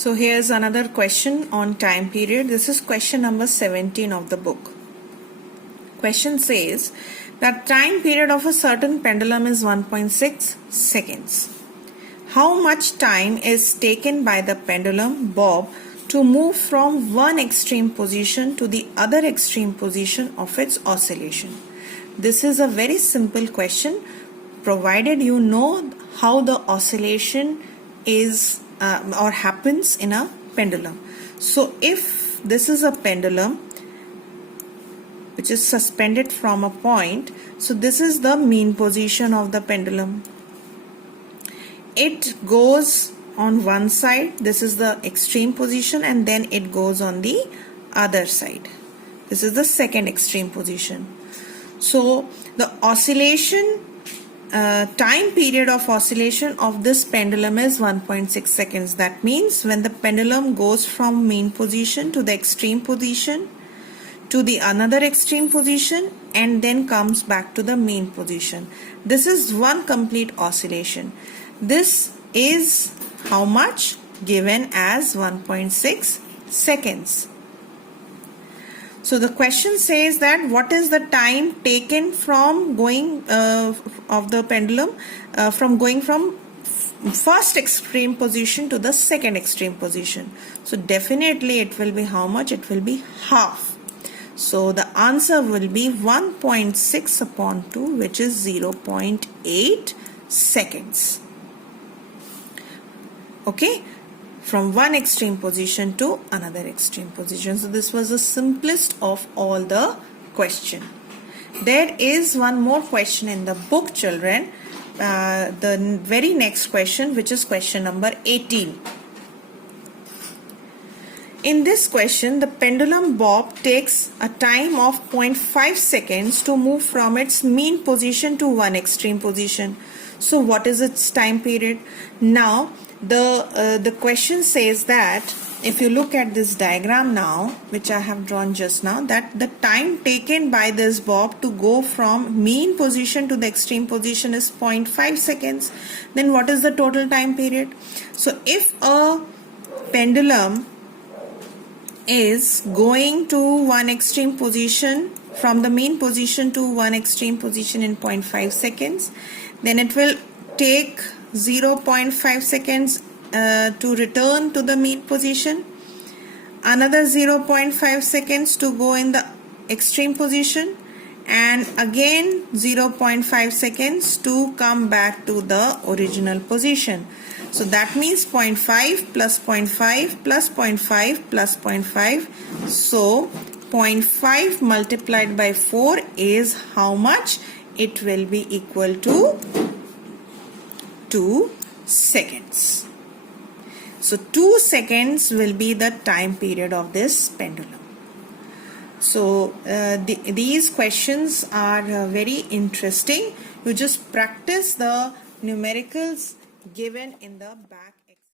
So here's another question on time period. This is question number 17 of the book. Question says that time period of a certain pendulum is 1.6 seconds. How much time is taken by the pendulum bob to move from one extreme position to the other extreme position of its oscillation? This is a very simple question, provided you know how the oscillation is or happens in a pendulum. So if this is a pendulum which is suspended from a point, so this is the mean position of the pendulum. It goes on one side, this is the extreme position, and then it goes on the other side. This is the second extreme position. So the oscillation time period of oscillation of this pendulum is 1.6 seconds. That means when the pendulum goes from mean position to the extreme position to the another extreme position and then comes back to the mean position. This is one complete oscillation. This is how much? Given as 1.6 seconds. So the question says that what is the time taken from going of the pendulum from going from first extreme position to the second extreme position. So definitely it will be how much? It will be half. So the answer will be 1.6 upon 2, which is 0.8 seconds. Okay, from one extreme position to another extreme position. So this was the simplest of all the question. There is one more question in the book, children. The very next question, which is question number 18. In this question, the pendulum bob takes a time of 0.5 seconds to move from its mean position to one extreme position. So what is its time period? Now the question says that if you look at this diagram now, which I have drawn just now, that the time taken by this bob to go from mean position to the extreme position is 0.5 seconds. Then what is the total time period? So if a pendulum is going to one extreme position from the mean position to one extreme position in 0.5 seconds, then it will take 0.5 seconds to return to the mean position, another 0.5 seconds to go in the extreme position, and again 0.5 seconds to come back to the original position. So that means 0.5 plus 0.5 plus 0.5 plus 0.5. So 0.5 multiplied by 4 is how much? It will be equal to 2 seconds. So 2 seconds will be the time period of this pendulum. So these questions are very interesting. You just practice the numericals given in the back.